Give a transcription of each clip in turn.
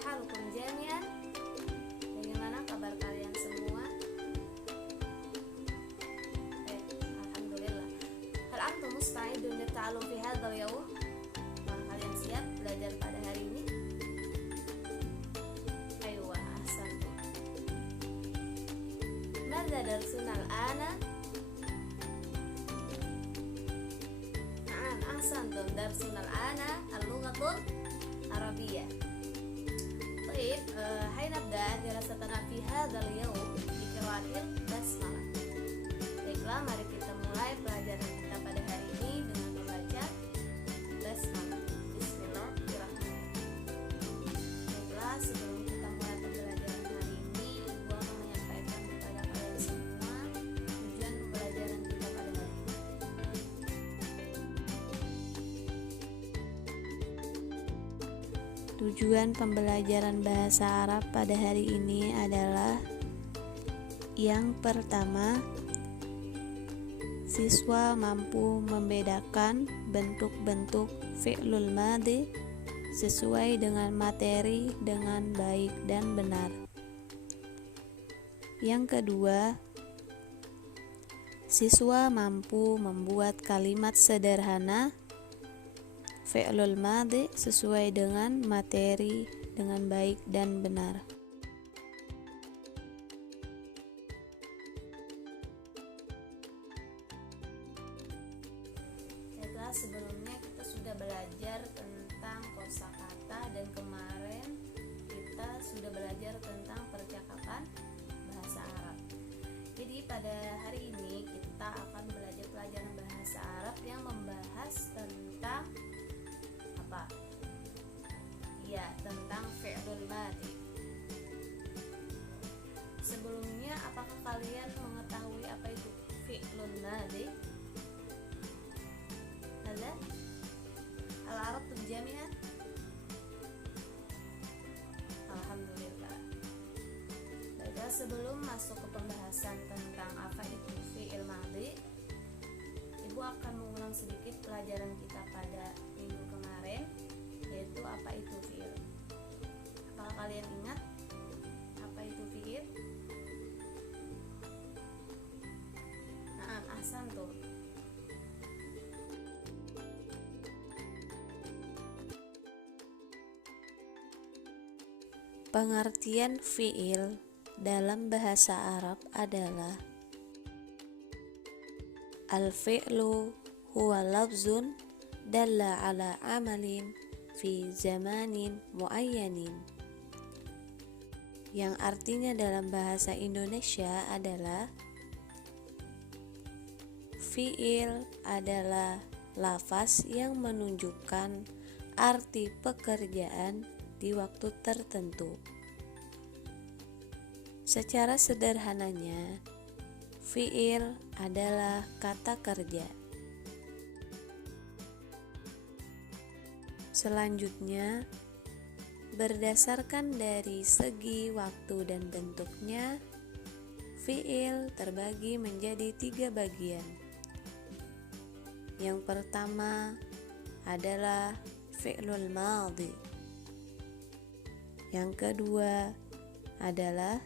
Kaifa halukum jami'an? Bagaimana kabar kalian semua? Alhamdulillah. Hal antum musta'idun lita'allum fi hadzal yawm? Apakah kalian siap belajar pada hari ini? Aywa, ahsantum. Madza darsuna al-ana? Na'am, ahsantum. Darsuna al-ana al-lughatul arabiyyah. طيب هيا نبدأ دراستنا في هذا اليوم بقراءة البسملة. Baiklah, mari kita mulai pelajaran kita pada hari ini dengan membaca basmalah. Bismillahirrahmanirrahim. Baiklah, sebelum kita mulai pembelajaran hari ini, Ibu akan menyampaikan kepada kalian semua tujuan pembelajaran kita pada hari ini. Tujuan pembelajaran bahasa Arab pada hari ini adalah yang pertama, siswa mampu membedakan bentuk-bentuk fi'lul madhi sesuai dengan materi dengan baik dan benar. Yang kedua, siswa mampu membuat kalimat sederhana fi'lul madhi sesuai dengan materi dengan baik dan benar. Baiklah, sebelumnya kita sudah belajar tentang kosakata dan kemarin kita sudah belajar tentang percakapan bahasa Arab. Jadi pada hari ini kita akan belajar pelajaran bahasa Arab yang membahas tentang apa? Ya, tentang fi'lul madhi. Sebelumnya, apakah kalian mengetahui apa itu fi'lul madhi? Ada? Al-Arab jami'an? Alhamdulillah. Baiklah, sebelum masuk ke pembahasan tentang apa itu fi'il madhi, Ibu akan mengulang sedikit pelajaran kita pada minggu kemarin, yaitu apa itu fi'il. Apakah kalian ingat apa itu fi'il? Nah, ahsantum. Pengertian fi'il dalam bahasa Arab adalah al-fi'lu huwa lafzun dalla ala amalin fi zamanin muayyanin, yang artinya dalam bahasa Indonesia adalah fi'il adalah lafaz yang menunjukkan arti pekerjaan di waktu tertentu. Secara sederhananya, fi'il adalah kata kerja. Selanjutnya, berdasarkan dari segi waktu dan bentuknya, fi'il terbagi menjadi 3 bagian. Yang pertama adalah fi'lul madhi. Yang kedua adalah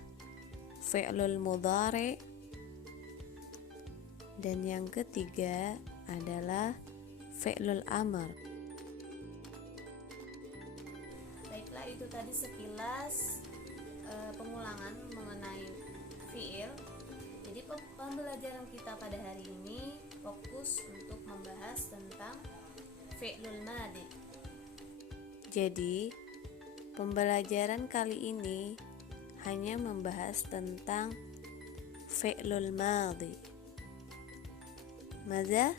fi'lul mudhari, dan yang ketiga adalah fi'lul amr. Baiklah, itu tadi sekilas pengulangan mengenai fi'il. Jadi pembelajaran kita pada hari ini fokus untuk membahas tentang fi'lul madhi. Jadi pembelajaran kali ini hanya membahas tentang fi'lul madhi. Madza?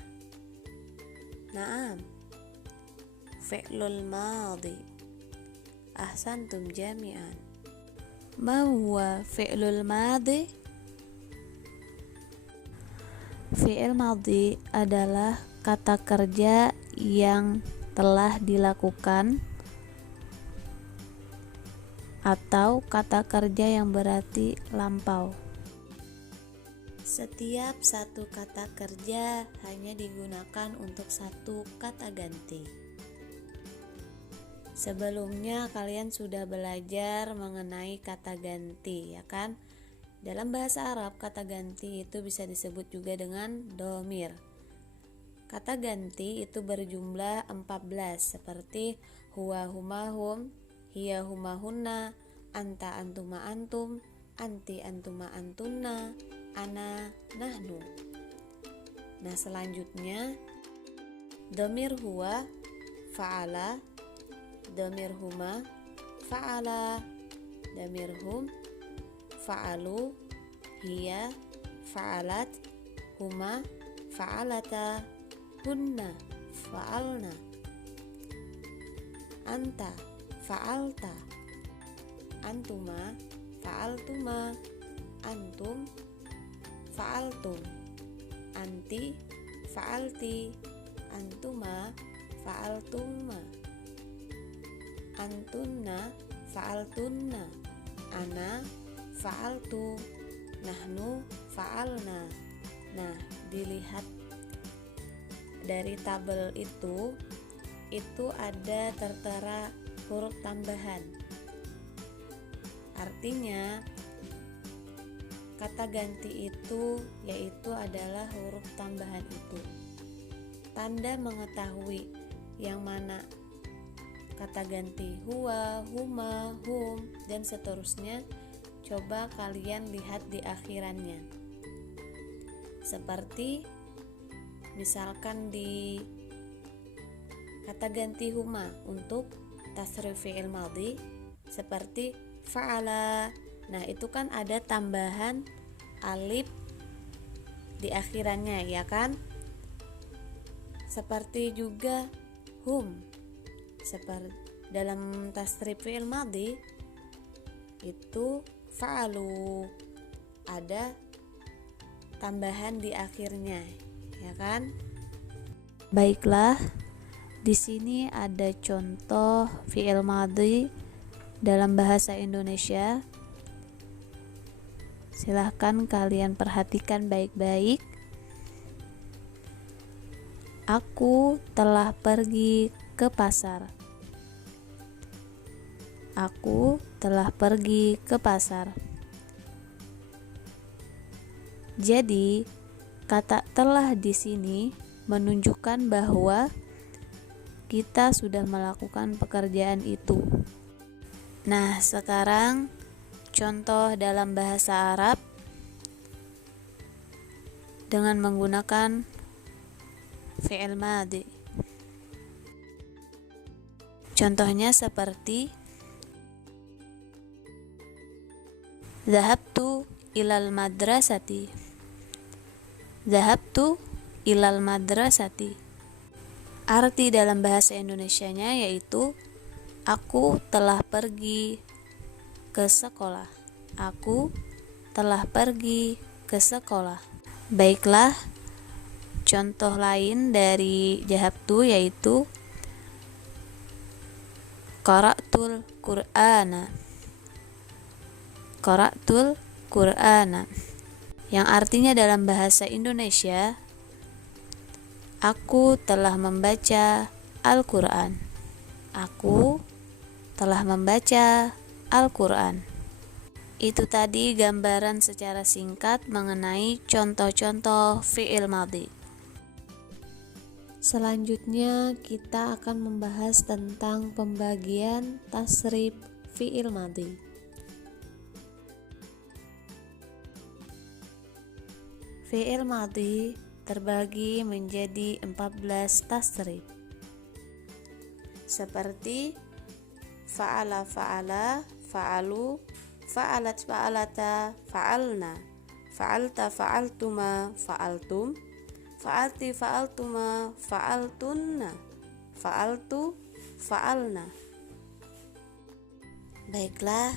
Naam, fi'lul madhi. Ahsantum jami'an. Ma huwa fi'lul madhi? Fi'il madhi adalah kata kerja yang telah dilakukan atau kata kerja yang berarti lampau. Setiap satu kata kerja hanya digunakan untuk satu kata ganti. Sebelumnya kalian sudah belajar mengenai kata ganti, ya kan? Dalam bahasa Arab, kata ganti itu bisa disebut juga dengan domir. Kata ganti itu berjumlah 14 seperti huwa huma hum, hiya huma hunna, anta antuma antum, anti antuma antunna, ana nahnu. Nah, selanjutnya domir huwa fa'ala, domir huma fa'ala, domir hum fa'alu, hiya fa'alat, huma fa'alata, hunna fa'alna, anta fa'alta, antuma fa'altuma, antum fa'altum, anti fa'alti, antuma fa'altuma, antunna fa'altunna, ana fa'altu, nahnu fa'alna. Nah, dilihat dari tabel itu ada tertera huruf tambahan. Artinya kata ganti itu yaitu adalah huruf tambahan itu. Tanda mengetahui yang mana kata ganti huwa, huma, hum, dan seterusnya, coba kalian lihat di akhirannya. Seperti misalkan di kata ganti huma untuk tasrif fi'il madhi seperti fa'ala. Nah, itu kan ada tambahan alif di akhirannya, ya kan? Seperti juga hum. Seperti dalam tasrif fi'il madhi itu fa'alu, ada tambahan di akhirnya, ya kan? Baiklah, di sini ada contoh fi'il madhi dalam bahasa Indonesia. Silahkan kalian perhatikan baik-baik. Aku telah pergi ke pasar. Aku telah pergi ke pasar. Jadi, kata telah di sini menunjukkan bahwa kita sudah melakukan pekerjaan itu. Nah, sekarang contoh dalam bahasa Arab dengan menggunakan fi'il madhi. Contohnya seperti Dhahabtu ilal madrasati. Dhahabtu ilal madrasati. Arti dalam bahasa Indonesianya yaitu aku telah pergi ke sekolah. Aku telah pergi ke sekolah. Baiklah, contoh lain dari dhahabtu yaitu qara'tul Qur'ana. Qara'tul Qur'ana, yang artinya dalam bahasa Indonesia, aku telah membaca Al-Qur'an. Aku telah membaca Al-Qur'an. Itu tadi gambaran secara singkat mengenai contoh-contoh fi'il madhi. Selanjutnya kita akan membahas tentang pembagian tasrif fi'il madhi. Fi'il madhi terbagi menjadi 14 tasrif. Seperti fa'ala fa'ala, fa'alu, fa'alat fa'alata, fa'alna, fa'alta fa'altuma, fa'altum, fa'alti fa'altuma, fa'altunna, fa'altu fa'alna. Baiklah,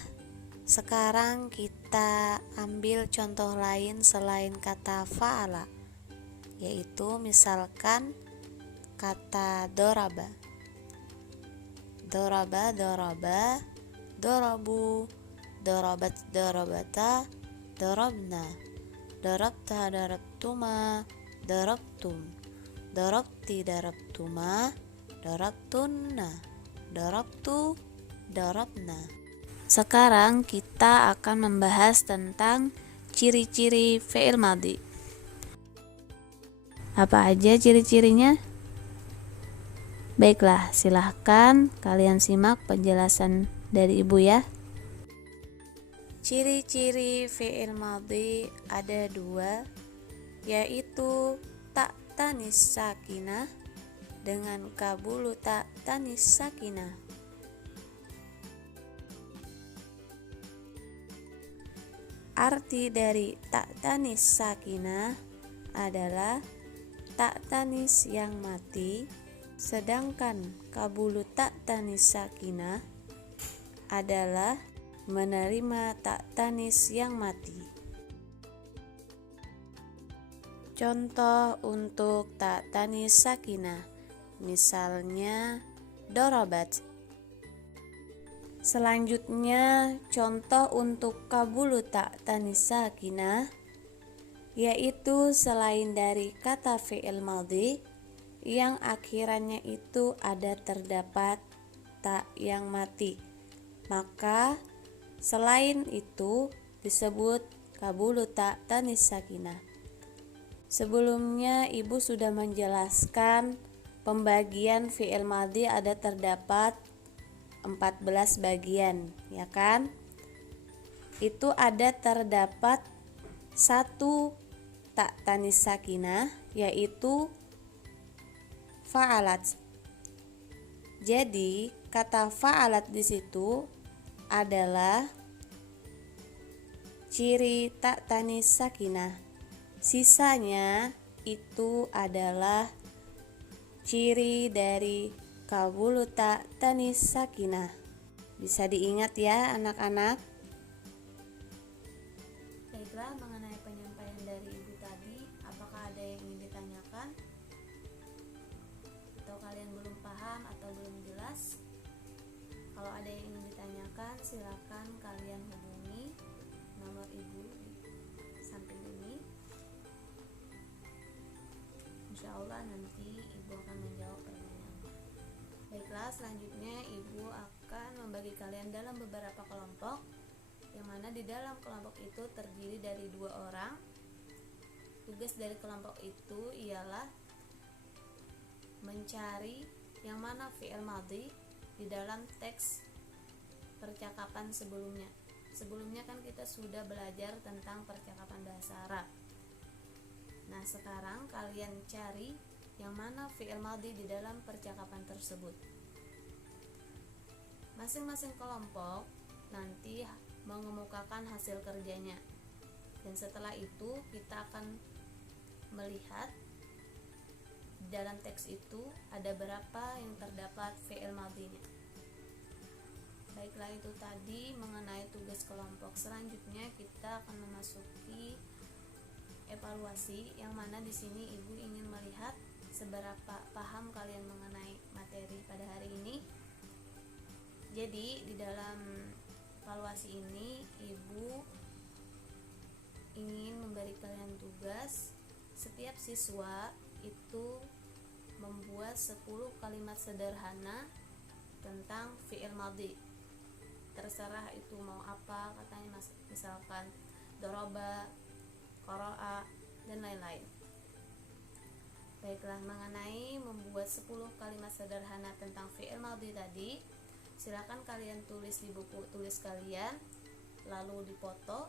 sekarang kita ambil contoh lain selain kata fa'ala, yaitu misalkan kata doraba. Doraba, doraba, dorobu, dorobat, dorobata, dorobna, dorobta, dorobtuma, dorobtum, dorobti, dorobtuma, dorobtunna, darabtu, darabna. Sekarang kita akan membahas tentang ciri-ciri fi'il madhi. Apa aja ciri-cirinya? Baiklah, silahkan kalian simak penjelasan dari ibu ya. Ciri-ciri fi'il madhi ada 2, yaitu ta tanis sakinah dengan qabulu ta tanis sakinah. Arti dari ta tanis sakinah adalah ta tanis yang mati, sedangkan qabulu ta tanis sakinah adalah menerima ta tanis yang mati. Contoh untuk ta tanis sakinah, misalnya dorobat. Selanjutnya contoh untuk qabulu ta tanis sakinah, yaitu selain dari kata fi'il madhi yang akhirannya itu ada terdapat ta yang mati, maka selain itu disebut qabulu ta tanis sakinah. Sebelumnya ibu sudah menjelaskan pembagian fi'il madhi ada terdapat 14 bagian, ya kan? Itu ada terdapat 1 ta tanis sakinah, yaitu fa'alat. Jadi kata fa'alat di situ adalah ciri ta tanis sakinah. Sisanya itu adalah ciri dari qabulu ta tanis sakinah. Bisa diingat ya anak-anak. Baiklah, mengenai penyampaian dari ibu tadi, apakah ada yang ingin ditanyakan? Atau kalian belum paham atau belum jelas? Kalau ada yang ingin ditanyakan, silakan kalian hubungi nomor ibu di samping ini. Insya Allah nanti ibu akan menjawab pertanyaan. Baiklah, selanjutnya ibu akan membagi kalian dalam beberapa kelompok, yang mana di dalam kelompok itu terdiri dari 2 orang. Tugas dari kelompok itu ialah mencari yang mana fi'il madhi di dalam teks percakapan sebelumnya. Sebelumnya kan kita sudah belajar tentang percakapan bahasa Arab. Nah, sekarang kalian cari yang mana fi'il madhi di dalam percakapan tersebut. Masing-masing kelompok nanti mengemukakan hasil kerjanya. Dan setelah itu kita akan melihat di dalam teks itu ada berapa yang terdapat fi'il madhinya. Baiklah, itu tadi mengenai tugas kelompok. Selanjutnya kita akan memasuki evaluasi, yang mana di sini ibu ingin melihat seberapa paham kalian mengenai materi pada hari ini. Jadi di dalam evaluasi ini ibu ingin memberi kalian tugas, setiap siswa itu membuat 10 kalimat sederhana tentang fi'il madhi. Terserah itu mau apa katanya, misalkan doroba, qara'a, dan lain-lain. Baiklah, mengenai membuat 10 kalimat sederhana tentang fi'il madhi tadi, silakan kalian tulis di buku tulis kalian, lalu dipoto.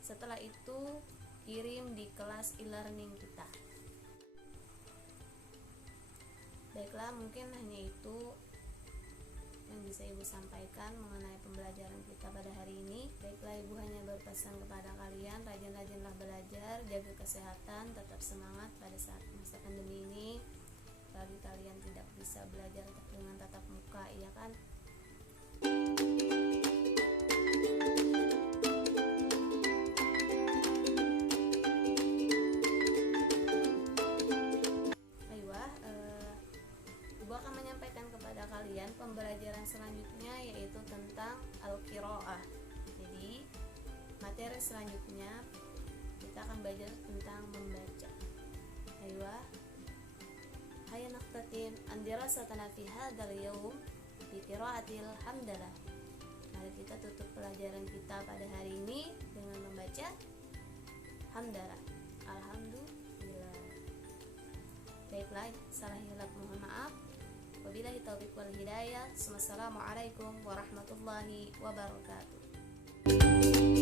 Setelah itu kirim di kelas e-learning kita. Baiklah, mungkin hanya itu yang bisa ibu sampaikan mengenai pembelajaran kita pada hari ini. Baiklah, ibu hanya berpesan kepada kalian, rajin-rajinlah belajar, jaga kesehatan, tetap semangat pada saat masa pandemi ini. Bagi kalian tidak bisa belajar dengan tatap muka, iya kan? Ibu akan menyampaikan kepada kalian pembelajaran selanjutnya, yaitu tentang al-qiraah. Jadi materi selanjutnya kita akan belajar tentang membaca. Hayya naqtatim an dirasatana fi hadzal yawm bi qiraatil hamdalah. Mari kita tutup pelajaran kita pada hari ini dengan membaca hamdalah. Alhamdulillah. Baiklah, salah hilaf mohon maaf. Wabillahi taufiq wal hidayah. Wassalamualaikum warahmatullahi wabarakatuh.